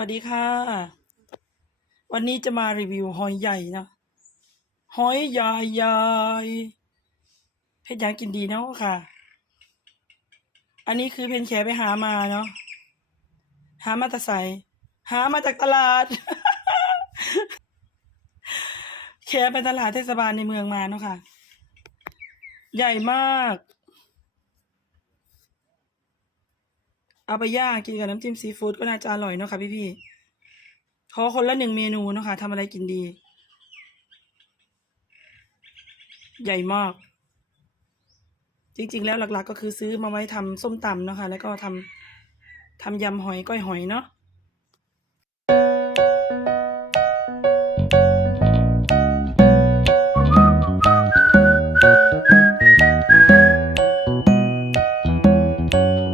วัสดีค่ะ วันนี้จะมารีวิวหอยใหญ่นะหอยใหญ่ใหญ่เพชรอยากกินดีเนาะค่ะ อันนี้คือเพนแขไปหามาเนาะหามาตะใสหามาจากตลาด แขไปตลาดเทศบาลในเมืองมาเนาะค่ะ ใหญ่มาก เอาไปย่างกินกับน้ำจิ้มซีฟู้ดก็น่าจะอร่อยเนาะค่ะพี่ๆขอคนละหนึ่งเมนูเนาะค่ะทำอะไรกินดี ใหญ่มาก จริง ๆ แล้วหลัก ๆ ก็คือซื้อมาไว้ทำส้มตำเนาะค่ะแล้วก็ทำทำยำหอยก้อยหอยเนาะ